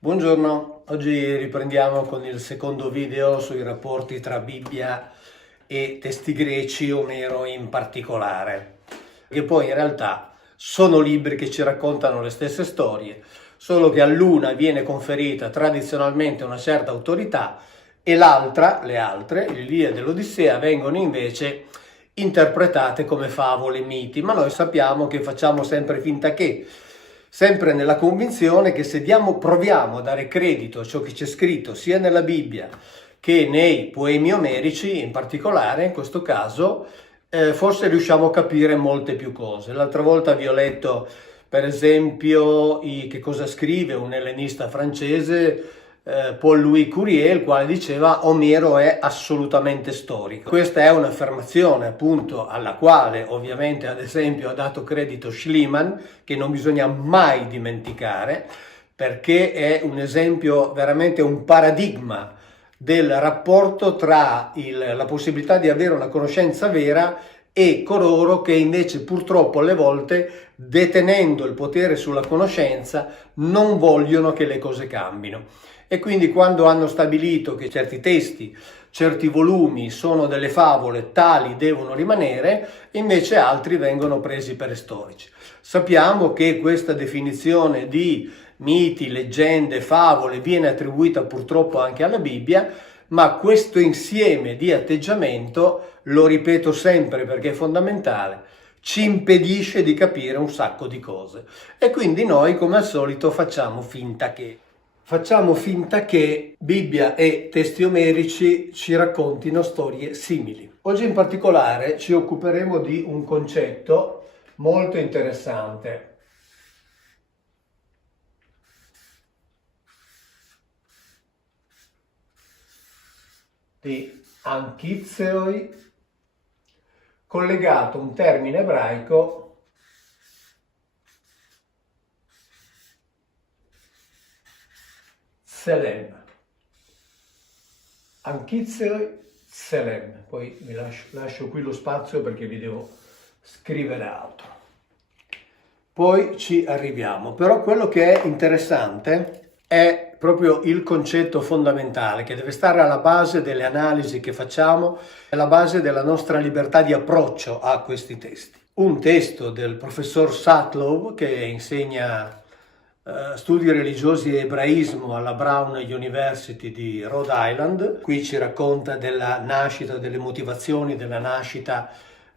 Buongiorno, oggi riprendiamo con il secondo video sui rapporti tra Bibbia e testi greci, Omero in particolare, che poi in realtà sono libri che ci raccontano le stesse storie, solo che all'una viene conferita tradizionalmente una certa autorità e l'altra, le altre, l'Iliade e l'Odissea, vengono invece interpretate come favole, miti, ma noi sappiamo che facciamo sempre finta che, sempre nella convinzione che se proviamo a dare credito a ciò che c'è scritto sia nella Bibbia che nei poemi omerici, in particolare in questo caso, forse riusciamo a capire molte più cose. L'altra volta vi ho letto, per esempio, che cosa scrive un ellenista francese, Paul-Louis Courier, il quale diceva Omero è assolutamente storico. Questa è un'affermazione appunto alla quale ovviamente ad esempio ha dato credito Schliemann, che non bisogna mai dimenticare, perché è un esempio, veramente un paradigma del rapporto tra la possibilità di avere una conoscenza vera e coloro che invece purtroppo alle volte, detenendo il potere sulla conoscenza, non vogliono che le cose cambino. E quindi quando hanno stabilito che certi testi, certi volumi sono delle favole, tali devono rimanere, invece altri vengono presi per storici. Sappiamo che questa definizione di miti, leggende, favole viene attribuita purtroppo anche alla Bibbia, ma questo insieme di atteggiamento, lo ripeto sempre perché è fondamentale, ci impedisce di capire un sacco di cose. E quindi noi, come al solito, facciamo finta che Bibbia e testi omerici ci raccontino storie simili. Oggi in particolare ci occuperemo di un concetto molto interessante. Di anchizeoi, collegato a un termine ebraico Selem. Anchizeoi, Selem. Poi vi lascio qui lo spazio perché vi devo scrivere altro. Poi ci arriviamo. Però quello che è interessante è proprio il concetto fondamentale che deve stare alla base delle analisi che facciamo, alla base della nostra libertà di approccio a questi testi. Un testo del professor Sutcliffe, che insegna studi religiosi e ebraismo alla Brown University di Rhode Island. Qui ci racconta della nascita, delle motivazioni della nascita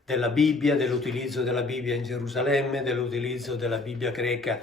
della Bibbia, dell'utilizzo della Bibbia in Gerusalemme, dell'utilizzo della Bibbia greca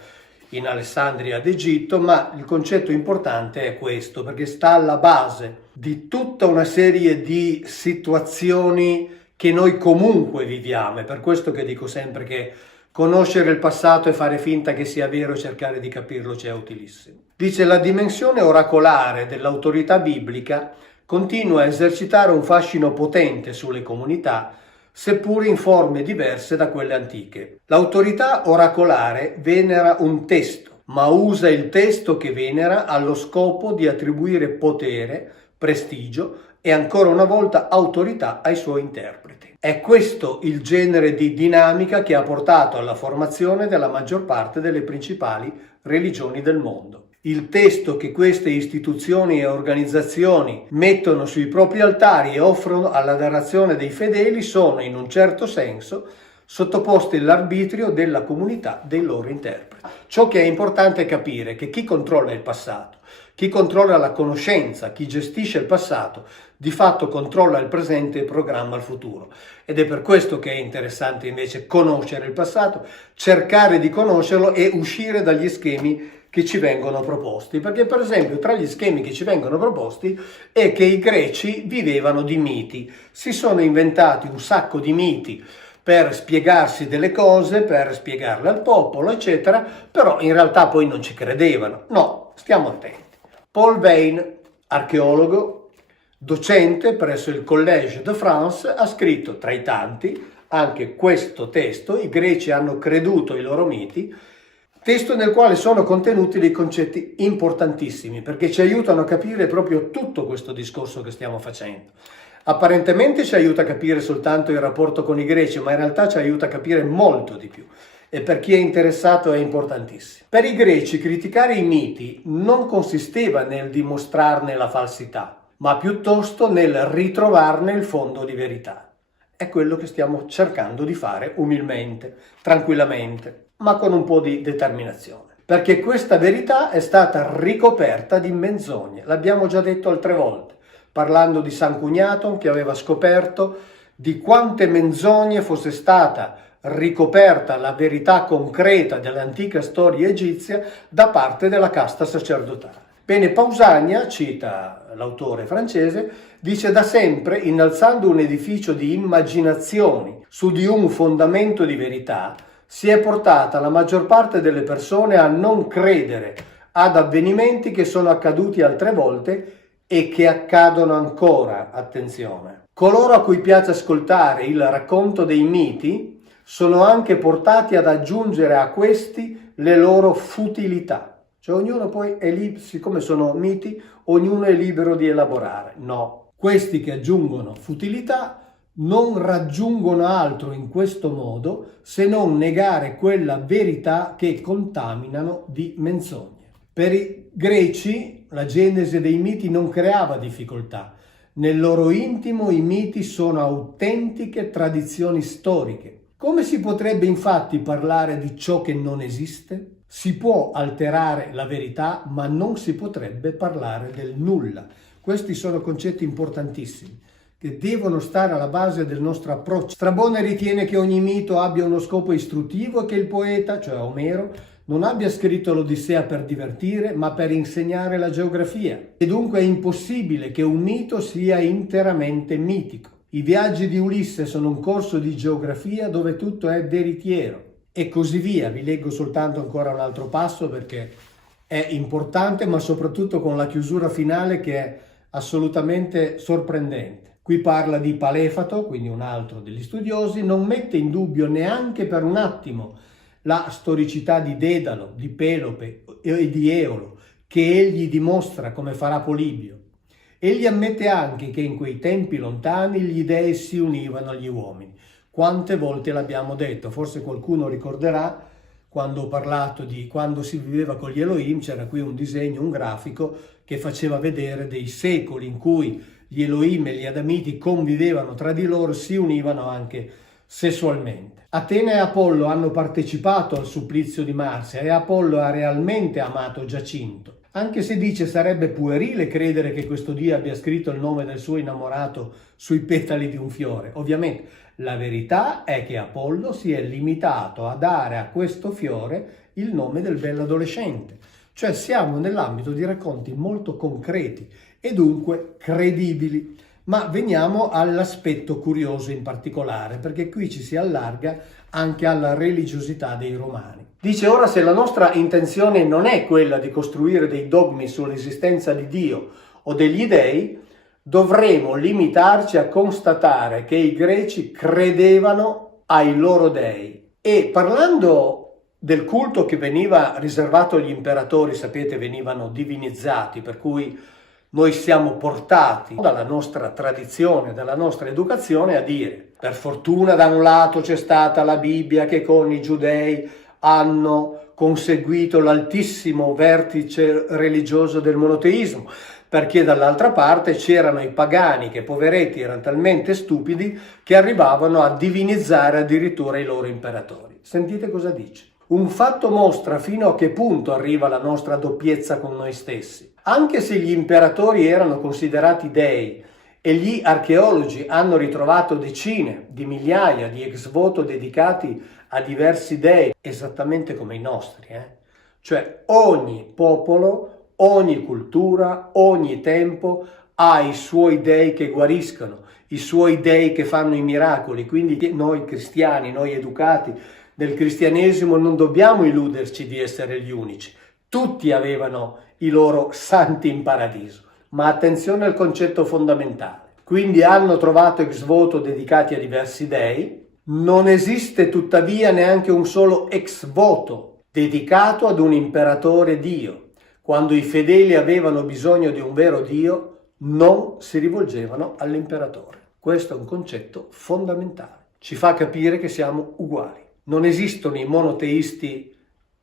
in Alessandria d'Egitto, ma il concetto importante è questo, perché sta alla base di tutta una serie di situazioni che noi comunque viviamo. È per questo che dico sempre che conoscere il passato e fare finta che sia vero e cercare di capirlo ci è utilissimo. Dice: la dimensione oracolare dell'autorità biblica continua a esercitare un fascino potente sulle comunità, seppur in forme diverse da quelle antiche. L'autorità oracolare venera un testo, ma usa il testo che venera allo scopo di attribuire potere, prestigio e ancora una volta autorità ai suoi interpreti. È questo il genere di dinamica che ha portato alla formazione della maggior parte delle principali religioni del mondo. Il testo che queste istituzioni e organizzazioni mettono sui propri altari e offrono all'adorazione dei fedeli sono, in un certo senso, sottoposti all'arbitrio della comunità dei loro interpreti. Ciò che è importante è capire che chi controlla il passato, chi controlla la conoscenza, chi gestisce il passato, di fatto controlla il presente e programma il futuro. Ed è per questo che è interessante invece conoscere il passato, cercare di conoscerlo e uscire dagli schemi che ci vengono proposti. Perché per esempio tra gli schemi che ci vengono proposti è che i greci vivevano di miti, si sono inventati un sacco di miti per spiegarsi delle cose, per spiegarle al popolo, eccetera, però in realtà poi non ci credevano. No, stiamo attenti. Paul Veyne, archeologo, docente presso il Collège de France, ha scritto tra i tanti anche questo testo, I greci hanno creduto ai loro miti, testo nel quale sono contenuti dei concetti importantissimi perché ci aiutano a capire proprio tutto questo discorso che stiamo facendo. Apparentemente ci aiuta a capire soltanto il rapporto con i greci, ma in realtà ci aiuta a capire molto di più. e per chi è interessato è importantissimo. Per i greci criticare i miti non consisteva nel dimostrarne la falsità, ma piuttosto nel ritrovarne il fondo di verità. È quello che stiamo cercando di fare umilmente, tranquillamente, ma con un po' di determinazione. Perché questa verità è stata ricoperta di menzogne, l'abbiamo già detto altre volte, parlando di San Cugnaton che aveva scoperto di quante menzogne fosse stata ricoperta la verità concreta dell'antica storia egizia da parte della casta sacerdotale. Bene, Pausania, cita l'autore francese, dice: da sempre, innalzando un edificio di immaginazioni su di un fondamento di verità, si è portata la maggior parte delle persone a non credere ad avvenimenti che sono accaduti altre volte e che accadono ancora. Attenzione. Coloro a cui piace ascoltare il racconto dei miti sono anche portati ad aggiungere a questi le loro futilità. Cioè ognuno poi è libero, siccome sono miti, ognuno è libero di elaborare. No, questi che aggiungono futilità non raggiungono altro in questo modo se non negare quella verità che contaminano di menzogne. Per i greci la genesi dei miti non creava difficoltà. Nel loro intimo i miti sono autentiche tradizioni storiche. Come si potrebbe infatti parlare di ciò che non esiste? Si può alterare la verità, ma non si potrebbe parlare del nulla. Questi sono concetti importantissimi che devono stare alla base del nostro approccio. Strabone ritiene che ogni mito abbia uno scopo istruttivo e che il poeta, cioè Omero, non abbia scritto l'Odissea per divertire, ma per insegnare la geografia. E dunque è impossibile che un mito sia interamente mitico. I viaggi di Ulisse sono un corso di geografia dove tutto è veritiero. E così via. Vi leggo soltanto ancora un altro passo perché è importante, ma soprattutto con la chiusura finale che è assolutamente sorprendente. Qui parla di Palefato, quindi un altro degli studiosi, non mette in dubbio neanche per un attimo la storicità di Dedalo, di Pelope e di Eolo, che egli dimostra come farà Polibio. Egli ammette anche che in quei tempi lontani gli dei si univano agli uomini. Quante volte l'abbiamo detto, forse qualcuno ricorderà quando ho parlato di quando si viveva con gli Elohim, c'era qui un disegno, un grafico che faceva vedere dei secoli in cui gli Elohim e gli Adamiti convivevano tra di loro, si univano anche sessualmente. Atene e Apollo hanno partecipato al supplizio di Marsia e Apollo ha realmente amato Giacinto. Anche se dice sarebbe puerile credere che questo dio abbia scritto il nome del suo innamorato sui petali di un fiore. Ovviamente la verità è che Apollo si è limitato a dare a questo fiore il nome del bell'adolescente. Cioè siamo nell'ambito di racconti molto concreti e dunque credibili. Ma veniamo all'aspetto curioso in particolare, perché qui ci si allarga anche alla religiosità dei Romani. Dice: ora, se la nostra intenzione non è quella di costruire dei dogmi sull'esistenza di Dio o degli dei, dovremo limitarci a constatare che i greci credevano ai loro dei. E parlando del culto che veniva riservato agli imperatori, sapete, venivano divinizzati, per cui noi siamo portati dalla nostra tradizione, dalla nostra educazione a dire: per fortuna da un lato c'è stata la Bibbia che con i giudei hanno conseguito l'altissimo vertice religioso del monoteismo, perché dall'altra parte c'erano i pagani che, poveretti, erano talmente stupidi che arrivavano a divinizzare addirittura i loro imperatori. Sentite cosa dice. Un fatto mostra fino a che punto arriva la nostra doppiezza con noi stessi. Anche se gli imperatori erano considerati dei e gli archeologi hanno ritrovato decine di migliaia di ex voto dedicati a diversi dei, esattamente come i nostri, Cioè ogni popolo, ogni cultura, ogni tempo ha i suoi dei che guariscono, i suoi dei che fanno i miracoli. Quindi noi cristiani, noi educati nel cristianesimo, non dobbiamo illuderci di essere gli unici. Tutti avevano i loro santi in paradiso, ma attenzione al concetto fondamentale. Quindi hanno trovato ex voto dedicati a diversi dei. Non esiste tuttavia neanche un solo ex voto dedicato ad un imperatore Dio. Quando i fedeli avevano bisogno di un vero Dio, non si rivolgevano all'imperatore. Questo è un concetto fondamentale. Ci fa capire che siamo uguali. Non esistono i monoteisti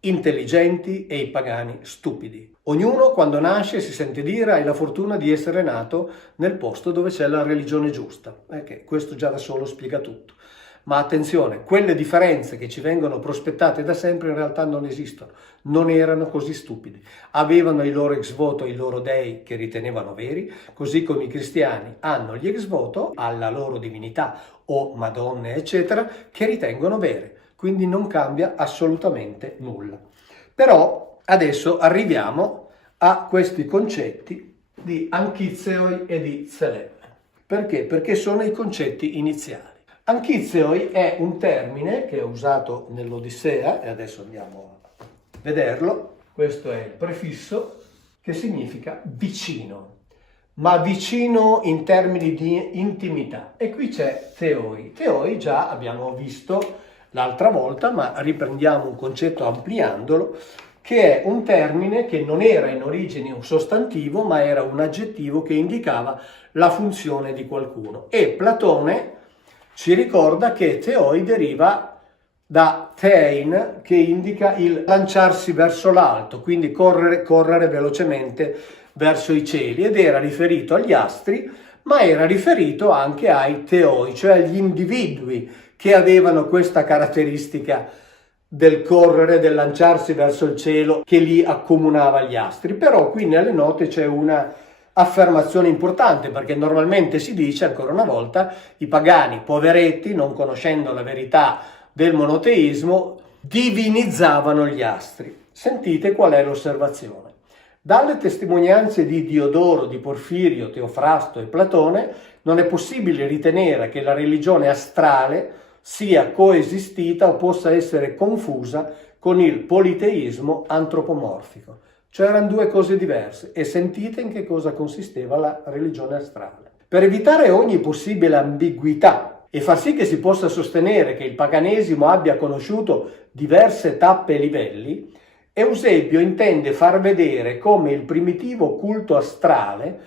intelligenti e i pagani stupidi. Ognuno quando nasce si sente dire hai la fortuna di essere nato nel posto dove c'è la religione giusta. Questo già da solo spiega tutto. Ma attenzione, quelle differenze che ci vengono prospettate da sempre in realtà non esistono, non erano così stupidi. Avevano il loro ex voto, i loro dei che ritenevano veri, così come i cristiani hanno gli ex voto alla loro divinità o madonne, eccetera, che ritengono vere. Quindi non cambia assolutamente nulla. Però adesso arriviamo a questi concetti di Anchizeoi e di Tselem. Perché? Perché sono i concetti iniziali. Anchizeoi è un termine che è usato nell'Odissea, e adesso andiamo a vederlo. Questo è il prefisso che significa vicino, ma vicino in termini di intimità. E qui c'è Theoi. Theoi già abbiamo visto l'altra volta, ma riprendiamo un concetto ampliandolo, che è un termine che non era in origine un sostantivo, ma era un aggettivo che indicava la funzione di qualcuno. E Platone ci ricorda che Theoi deriva da thein, che indica il lanciarsi verso l'alto, quindi correre velocemente verso i cieli, ed era riferito agli astri, ma era riferito anche ai theoi, cioè agli individui che avevano questa caratteristica del correre, del lanciarsi verso il cielo, che li accomunava agli astri. Però qui nelle note c'è una affermazione importante, perché normalmente si dice, ancora una volta, i pagani poveretti, non conoscendo la verità del monoteismo, divinizzavano gli astri. Sentite qual è l'osservazione. Dalle testimonianze di Diodoro, di Porfirio, Teofrasto e Platone non è possibile ritenere che la religione astrale sia coesistita o possa essere confusa con il politeismo antropomorfico. Cioè erano due cose diverse, e sentite in che cosa consisteva la religione astrale. Per evitare ogni possibile ambiguità e far sì che si possa sostenere che il paganesimo abbia conosciuto diverse tappe e livelli, Eusebio intende far vedere come il primitivo culto astrale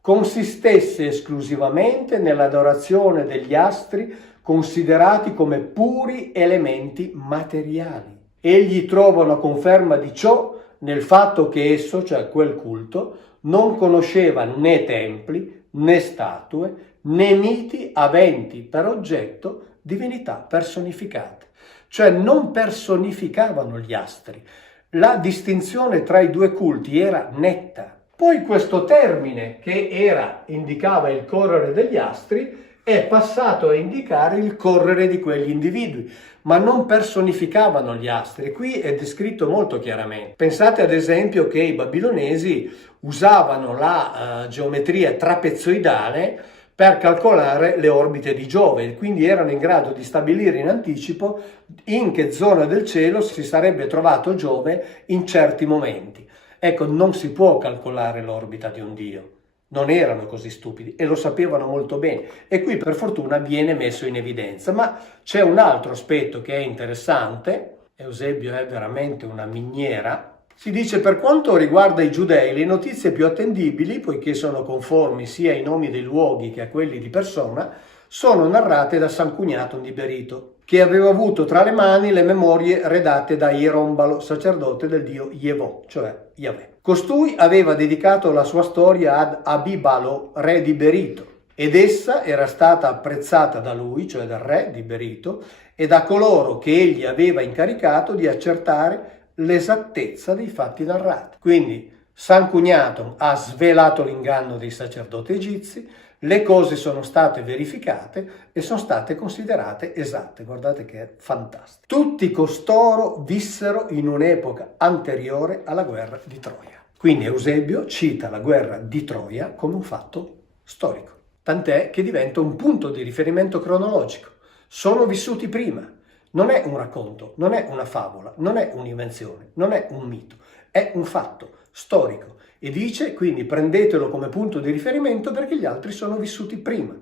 consistesse esclusivamente nell'adorazione degli astri considerati come puri elementi materiali. Egli trova una conferma di ciò nel fatto che esso, cioè quel culto, non conosceva né templi, né statue, né miti aventi per oggetto divinità personificate. Cioè non personificavano gli astri. La distinzione tra i due culti era netta. Poi questo termine che indicava il correre degli astri è passato a indicare il correre di quegli individui, ma non personificavano gli astri. Qui è descritto molto chiaramente. Pensate ad esempio che i babilonesi usavano la geometria trapezoidale per calcolare le orbite di Giove, quindi erano in grado di stabilire in anticipo in che zona del cielo si sarebbe trovato Giove in certi momenti. Ecco, non si può calcolare l'orbita di un dio. Non erano così stupidi e lo sapevano molto bene, e qui per fortuna viene messo in evidenza. Ma c'è un altro aspetto che è interessante. Eusebio è veramente una miniera. Si dice: per quanto riguarda i giudei, le notizie più attendibili, poiché sono conformi sia ai nomi dei luoghi che a quelli di persona, sono narrate da San Cugnato di Berito, che aveva avuto tra le mani le memorie redatte da Ierombalo, sacerdote del dio Yevò, cioè Yahweh. Costui aveva dedicato la sua storia ad Abibalo, re di Berito, ed essa era stata apprezzata da lui, cioè dal re di Berito, e da coloro che egli aveva incaricato di accertare l'esattezza dei fatti narrati. Quindi San Cugnato ha svelato l'inganno dei sacerdoti egizi, le cose sono state verificate e sono state considerate esatte. Guardate che è fantastico. Tutti costoro vissero in un'epoca anteriore alla guerra di Troia. Quindi Eusebio cita la guerra di Troia come un fatto storico, tant'è che diventa un punto di riferimento cronologico. Sono vissuti prima. Non è un racconto, non è una favola, non è un'invenzione, non è un mito, è un fatto storico. E dice, quindi prendetelo come punto di riferimento perché gli altri sono vissuti prima.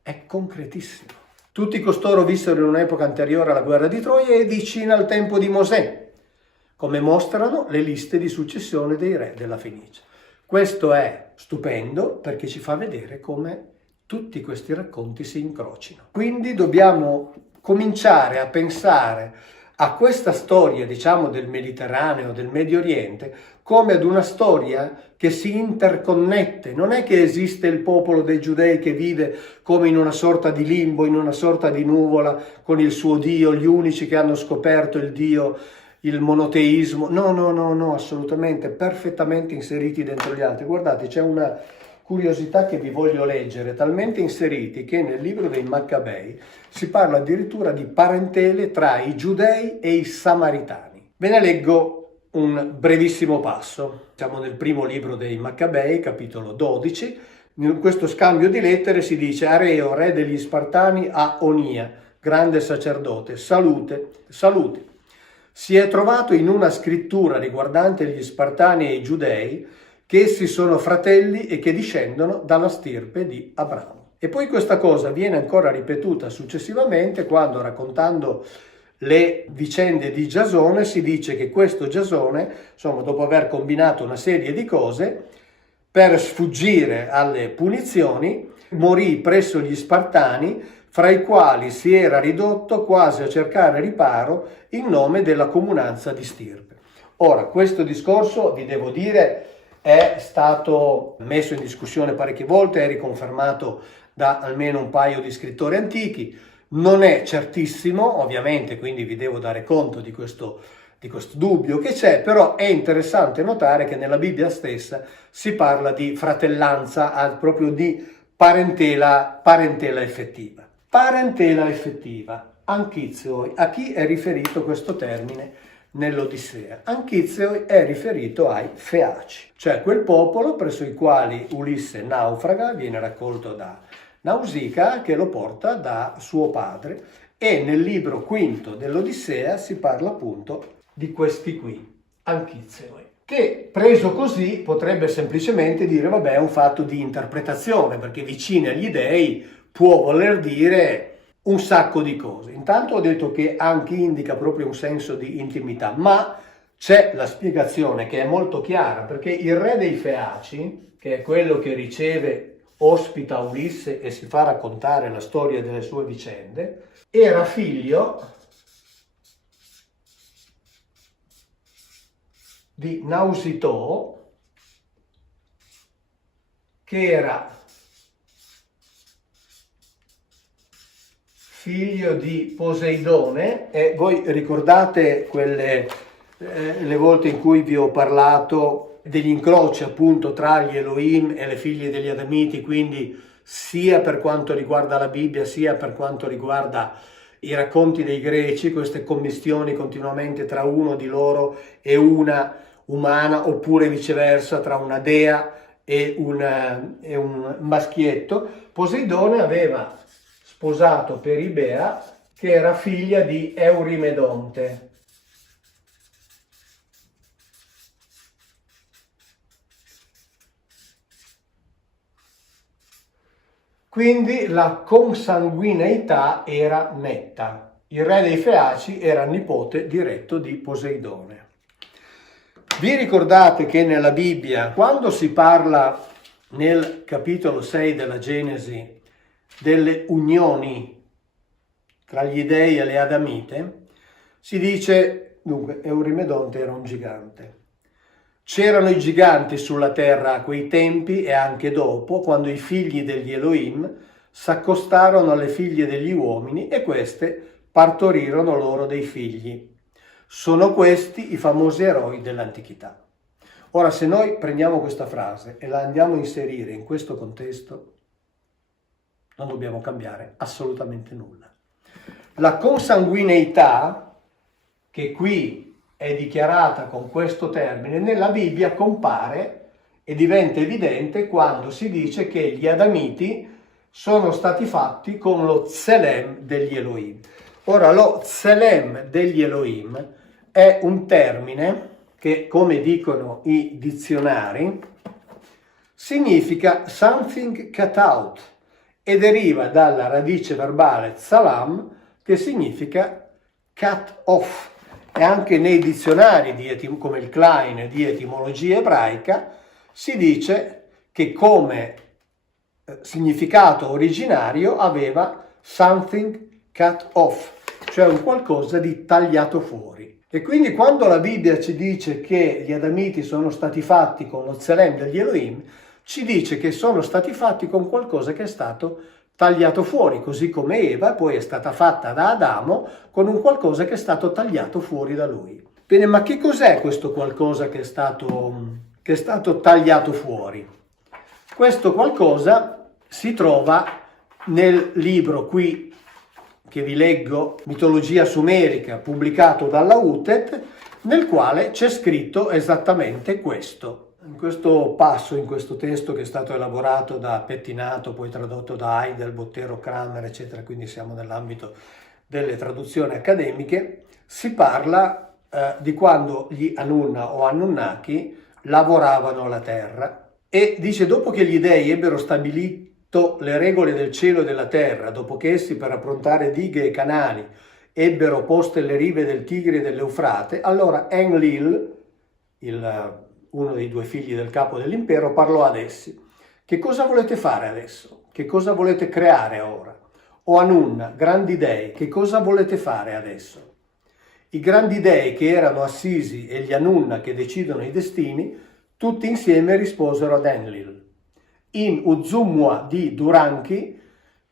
È concretissimo. Tutti costoro vissero in un'epoca anteriore alla guerra di Troia e vicina al tempo di Mosè, come mostrano le liste di successione dei re della Fenicia. Questo è stupendo perché ci fa vedere come tutti questi racconti si incrocino. Quindi dobbiamo cominciare a pensare a questa storia, diciamo, del Mediterraneo, del Medio Oriente, come ad una storia che si interconnette. Non è che esiste il popolo dei giudei che vive come in una sorta di limbo, in una sorta di nuvola, con il suo Dio, gli unici che hanno scoperto il Dio, il monoteismo. No, no, no, no, assolutamente, perfettamente inseriti dentro gli altri. Guardate, c'è una curiosità che vi voglio leggere, talmente inseriti che nel libro dei Maccabei si parla addirittura di parentele tra i giudei e i samaritani. Ve ne leggo un brevissimo passo. Siamo nel primo libro dei Maccabei, capitolo 12. In questo scambio di lettere si dice: Areo, re degli Spartani, a Onia, grande sacerdote, salute. Si è trovato in una scrittura riguardante gli Spartani e i Giudei che essi sono fratelli e che discendono dalla stirpe di Abramo. E poi questa cosa viene ancora ripetuta successivamente quando, raccontando le vicende di Giasone, si dice che questo Giasone, insomma, dopo aver combinato una serie di cose, per sfuggire alle punizioni, morì presso gli Spartani, fra i quali si era ridotto quasi a cercare riparo in nome della comunanza di stirpe. Ora, questo discorso, vi devo dire, è stato messo in discussione parecchie volte, è riconfermato da almeno un paio di scrittori antichi, non è certissimo, ovviamente, quindi vi devo dare conto di questo dubbio che c'è, però è interessante notare che nella Bibbia stessa si parla di fratellanza, proprio di parentela effettiva. Parentela effettiva, anchizio, a chi è riferito questo termine nell'Odissea? Anchizio è riferito ai Feaci, cioè quel popolo presso i quali Ulisse naufraga, viene raccolto da Nausica che lo porta da suo padre, e nel libro quinto dell'Odissea si parla appunto di questi qui, Anchizeoi, che preso così potrebbe semplicemente dire vabbè, è un fatto di interpretazione, perché vicini agli dei può voler dire un sacco di cose. Intanto ho detto che Anchi indica proprio un senso di intimità, ma c'è la spiegazione che è molto chiara, perché il re dei Feaci, che è quello che ospita Ulisse e si fa raccontare la storia delle sue vicende, era figlio di Nausitoo, che era figlio di Poseidone, e voi ricordate le volte in cui vi ho parlato degli incroci appunto tra gli Elohim e le figlie degli Adamiti, quindi sia per quanto riguarda la Bibbia sia per quanto riguarda i racconti dei greci, queste commistioni continuamente tra uno di loro e una umana, oppure viceversa tra una dea e un maschietto. Poseidone aveva sposato Peribea, che era figlia di Eurimedonte. Quindi la consanguineità era netta. Il re dei Feaci era nipote diretto di Poseidone. Vi ricordate che nella Bibbia, quando si parla nel capitolo 6 della Genesi delle unioni tra gli dei e le Adamite, si dice, dunque, Eurimedonte era un gigante. C'erano i giganti sulla terra a quei tempi e anche dopo, quando i figli degli Elohim s'accostarono alle figlie degli uomini e queste partorirono loro dei figli. Sono questi i famosi eroi dell'antichità. Ora, se noi prendiamo questa frase e la andiamo a inserire in questo contesto, non dobbiamo cambiare assolutamente nulla. La consanguineità, che qui è dichiarata con questo termine, nella Bibbia compare e diventa evidente quando si dice che gli Adamiti sono stati fatti con lo Tselem degli Elohim. Ora, lo Tselem degli Elohim è un termine che, come dicono i dizionari, significa something cut out e deriva dalla radice verbale tsalam, che significa cut off. E anche nei dizionari come il Klein di etimologia ebraica si dice che come significato originario aveva something cut off, cioè un qualcosa di tagliato fuori. E quindi quando la Bibbia ci dice che gli Adamiti sono stati fatti con lo Tselem degli Elohim, ci dice che sono stati fatti con qualcosa che è stato tagliato fuori, così come Eva poi è stata fatta da Adamo con un qualcosa che è stato tagliato fuori da lui. Bene, ma che cos'è questo qualcosa che è stato tagliato fuori? Questo qualcosa si trova nel libro qui che vi leggo, Mitologia Sumerica, pubblicato dalla UTET, nel quale c'è scritto esattamente questo. In questo passo, in questo testo che è stato elaborato da Pettinato, poi tradotto da Heidel, Bottero, Kramer, eccetera, quindi siamo nell'ambito delle traduzioni accademiche, si parla di quando gli Anunna o Anunnaki lavoravano la terra e dice dopo che gli dei ebbero stabilito le regole del cielo e della terra, dopo che essi per approntare dighe e canali ebbero poste le rive del Tigri e dell'Eufrate, allora Enlil, uno dei due figli del capo dell'impero, parlò ad essi. Che cosa volete fare adesso? Che cosa volete creare ora? O Anunna, grandi dei, che cosa volete fare adesso? I grandi dei che erano Assisi e gli Anunna che decidono i destini, tutti insieme risposero ad Enlil. In Uzzumwa di Duranchi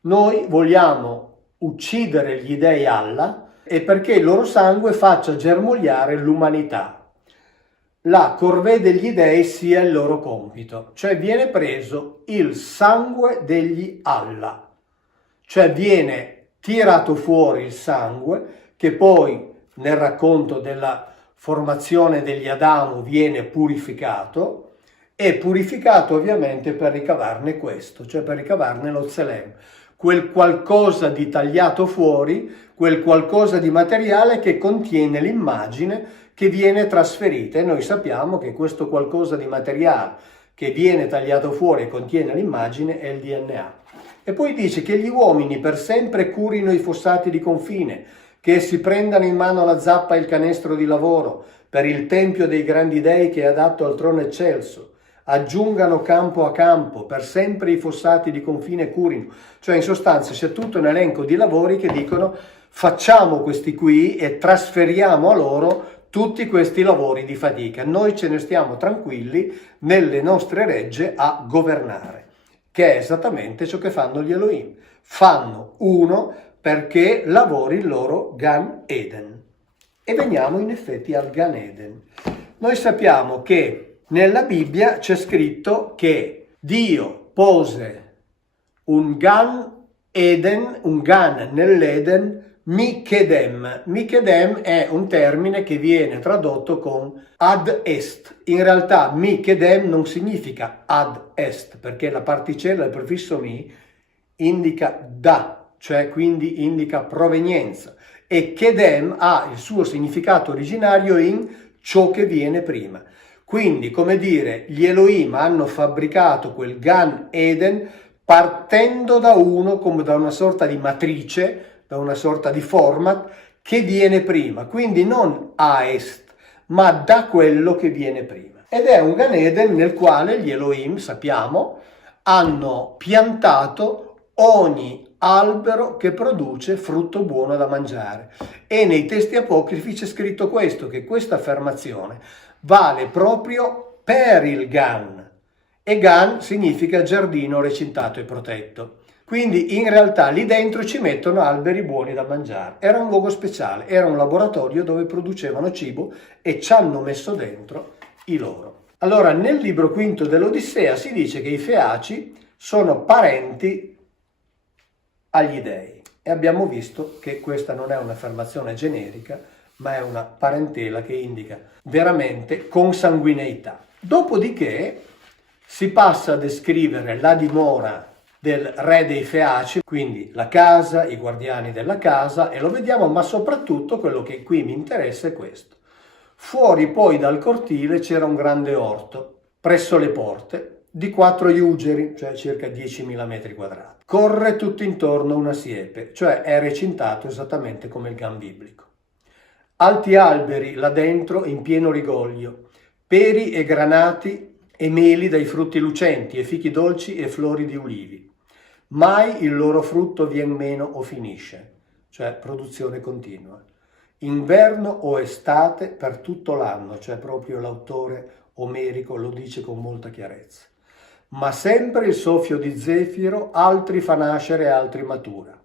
noi vogliamo uccidere gli dei Allah e perché il loro sangue faccia germogliare l'umanità. La corvée degli dei sia il loro compito, cioè viene preso il sangue degli Allah, cioè viene tirato fuori il sangue che poi nel racconto della formazione degli Adamo viene purificato e purificato ovviamente per ricavarne questo, cioè per ricavarne lo Tselem, quel qualcosa di tagliato fuori, quel qualcosa di materiale che contiene l'immagine che viene trasferita e noi sappiamo che questo qualcosa di materiale che viene tagliato fuori e contiene l'immagine è il DNA. E poi dice che gli uomini per sempre curino i fossati di confine, che essi prendano in mano la zappa e il canestro di lavoro per il tempio dei grandi dei che è adatto al trono eccelso, aggiungano campo a campo, per sempre i fossati di confine curino. Cioè in sostanza c'è tutto un elenco di lavori che dicono facciamo questi qui e trasferiamo a loro tutti questi lavori di fatica. Noi ce ne stiamo tranquilli nelle nostre regge a governare, che è esattamente ciò che fanno gli Elohim. Fanno uno perché lavori il loro Gan Eden. E veniamo in effetti al Gan Eden. Noi sappiamo che nella Bibbia c'è scritto che Dio pose un Gan Eden, un Gan nell'Eden, Mikedem. Mikedem è un termine che viene tradotto con ad est. In realtà Mikedem non significa ad est, perché la particella, il prefisso mi, indica da, cioè quindi indica provenienza. E Kedem ha il suo significato originario in ciò che viene prima. Quindi, come dire, gli Elohim hanno fabbricato quel Gan Eden partendo da come da una sorta di matrice, da una sorta di format che viene prima, quindi non a est, ma da quello che viene prima. Ed è un Gan Eden nel quale gli Elohim, sappiamo, hanno piantato ogni albero che produce frutto buono da mangiare. E nei testi apocrifi c'è scritto questo, che questa affermazione vale proprio per il Gan, e Gan significa giardino recintato e protetto. Quindi in realtà lì dentro ci mettono alberi buoni da mangiare. Era un luogo speciale, era un laboratorio dove producevano cibo e ci hanno messo dentro i loro. Allora nel libro quinto dell'Odissea si dice che i Feaci sono parenti agli dei e abbiamo visto che questa non è un'affermazione generica, ma è una parentela che indica veramente consanguineità. Dopodiché si passa a descrivere la dimora del re dei Feaci, quindi la casa, i guardiani della casa, e lo vediamo, ma soprattutto quello che qui mi interessa è questo. Fuori poi dal cortile c'era un grande orto, presso le porte, di 4 iugeri, cioè circa 10.000 metri quadrati. Corre tutto intorno una siepe, cioè è recintato esattamente come il Gan biblico. Alti alberi là dentro in pieno rigoglio, peri e granati e meli dai frutti lucenti e fichi dolci e flori di ulivi. Mai il loro frutto vien meno o finisce. cioè produzione continua. Inverno o estate per tutto l'anno, cioè proprio l'autore omerico lo dice con molta chiarezza. Ma sempre il soffio di zefiro, altri fa nascere, altri matura.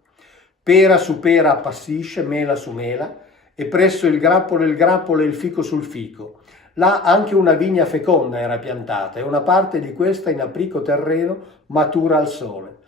Pera su pera appassisce, mela su mela, e presso il grappolo e il fico sul fico. Là anche una vigna feconda era piantata, e una parte di questa in aprico terreno matura al sole.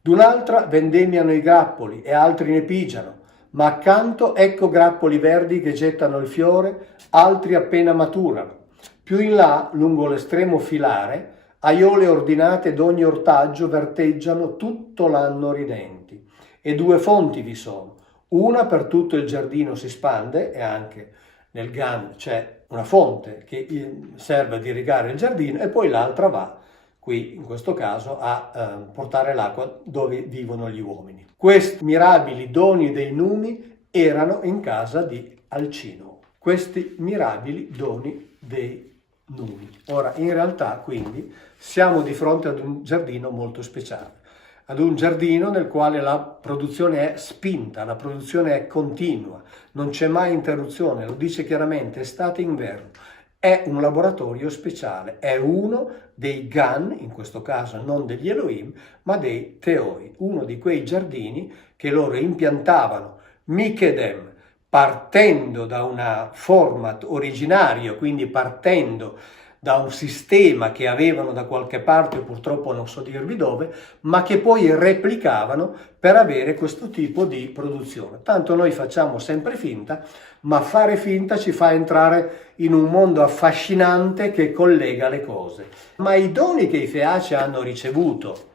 D'un'altra vendemmiano i grappoli, e altri ne pigiano, ma accanto ecco grappoli verdi che gettano il fiore, altri appena maturano. Più in là, lungo l'estremo filare, aiole ordinate d'ogni ortaggio verteggiano tutto l'anno ridenti. E due fonti vi sono. Una per tutto il giardino si spande, e anche nel GAN c'è una fonte che serve ad irrigare il giardino, e poi l'altra va, qui in questo caso, a portare l'acqua dove vivono gli uomini. Questi mirabili doni dei numi erano in casa di Alcino. Questi mirabili doni dei numi. Ora, in realtà, quindi, siamo di fronte ad un giardino molto speciale, ad un giardino nel quale la produzione è spinta, la produzione è continua, non c'è mai interruzione, lo dice chiaramente, estate e inverno. È un laboratorio speciale, è uno dei Gan, in questo caso non degli Elohim, ma dei Teoi, uno di quei giardini che loro impiantavano, Mikedem, partendo da un format originario, quindi partendo da un sistema che avevano da qualche parte, purtroppo non so dirvi dove, ma che poi replicavano per avere questo tipo di produzione. Tanto noi facciamo sempre finta, ma fare finta ci fa entrare in un mondo affascinante che collega le cose. Ma i doni che i Feaci hanno ricevuto,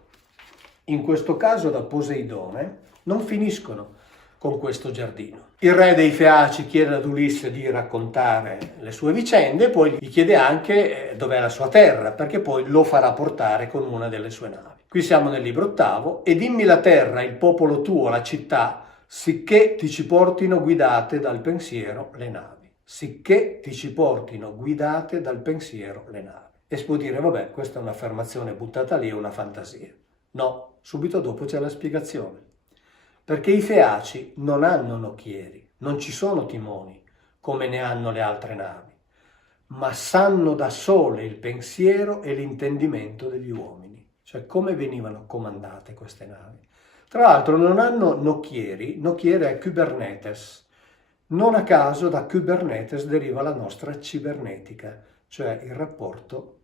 in questo caso da Poseidone, non finiscono con questo giardino. Il re dei Feaci chiede ad Ulisse di raccontare le sue vicende e poi gli chiede anche dov'è la sua terra, perché poi lo farà portare con una delle sue navi. Qui siamo nel libro ottavo. E dimmi la terra, il popolo tuo, la città, sicché ti ci portino guidate dal pensiero le navi. Sicché ti ci portino guidate dal pensiero le navi. E si può dire, vabbè, questa è un'affermazione buttata lì, è una fantasia. No, subito dopo c'è la spiegazione. Perché i Feaci non hanno nocchieri, non ci sono timoni, come ne hanno le altre navi, ma sanno da sole il pensiero e l'intendimento degli uomini, cioè come venivano comandate queste navi. Tra l'altro non hanno nocchieri è Kubernetes. Non a caso da Kubernetes deriva la nostra cibernetica, cioè il rapporto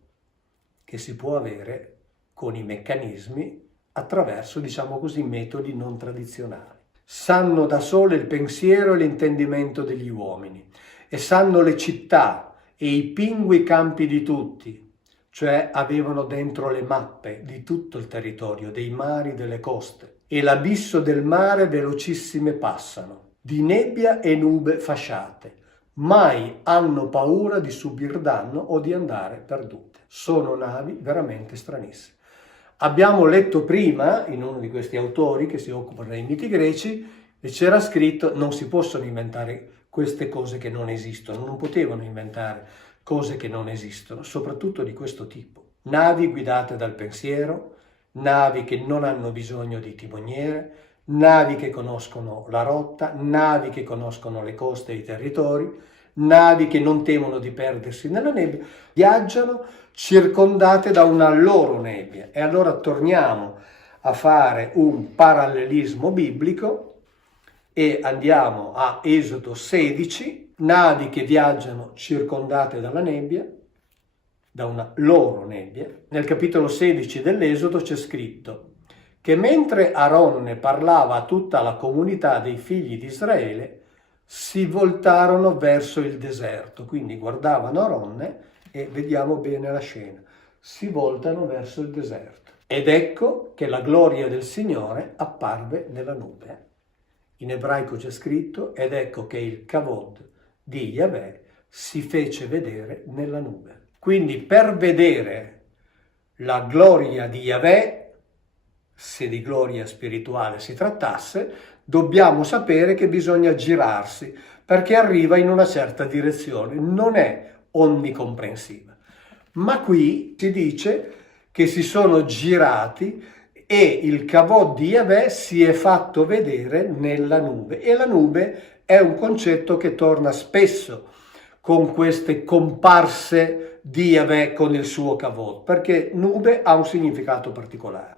che si può avere con i meccanismi attraverso, diciamo così, metodi non tradizionali. Sanno da sole il pensiero e l'intendimento degli uomini, e sanno le città e i pingui campi di tutti, cioè avevano dentro le mappe di tutto il territorio, dei mari, delle coste, e l'abisso del mare velocissime passano, di nebbia e nube fasciate, mai hanno paura di subir danno o di andare perdute. Sono navi veramente stranissime. Abbiamo letto prima, in uno di questi autori che si occupano dei miti greci, e c'era scritto non si possono inventare queste cose che non esistono, non potevano inventare cose che non esistono, soprattutto di questo tipo. Navi guidate dal pensiero, navi che non hanno bisogno di timoniere, navi che conoscono la rotta, navi che conoscono le coste e i territori, navi che non temono di perdersi nella nebbia, viaggiano circondate da una loro nebbia. E allora torniamo a fare un parallelismo biblico e andiamo a Esodo 16, navi che viaggiano circondate dalla nebbia, da una loro nebbia. Nel capitolo 16 dell'Esodo c'è scritto che mentre Aronne parlava a tutta la comunità dei figli di Israele, si voltarono verso il deserto, quindi guardavano Aronne e vediamo bene la scena, si voltano verso il deserto. Ed ecco che la gloria del Signore apparve nella nube. In ebraico c'è scritto, ed ecco che il Kavod di Yahweh si fece vedere nella nube. Quindi per vedere la gloria di Yahweh, se di gloria spirituale si trattasse, dobbiamo sapere che bisogna girarsi, perché arriva in una certa direzione, non è onnicomprensiva. Ma qui si dice che si sono girati e il Kavod di Yahweh si è fatto vedere nella nube, e la nube è un concetto che torna spesso con queste comparse di Yahweh con il suo Kavod, perché nube ha un significato particolare,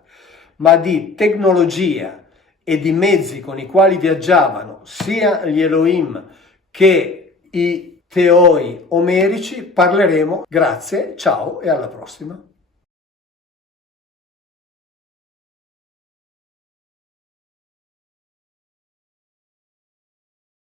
ma di tecnologia e di mezzi con i quali viaggiavano sia gli Elohim che i teoi omerici parleremo. Grazie, ciao e alla prossima.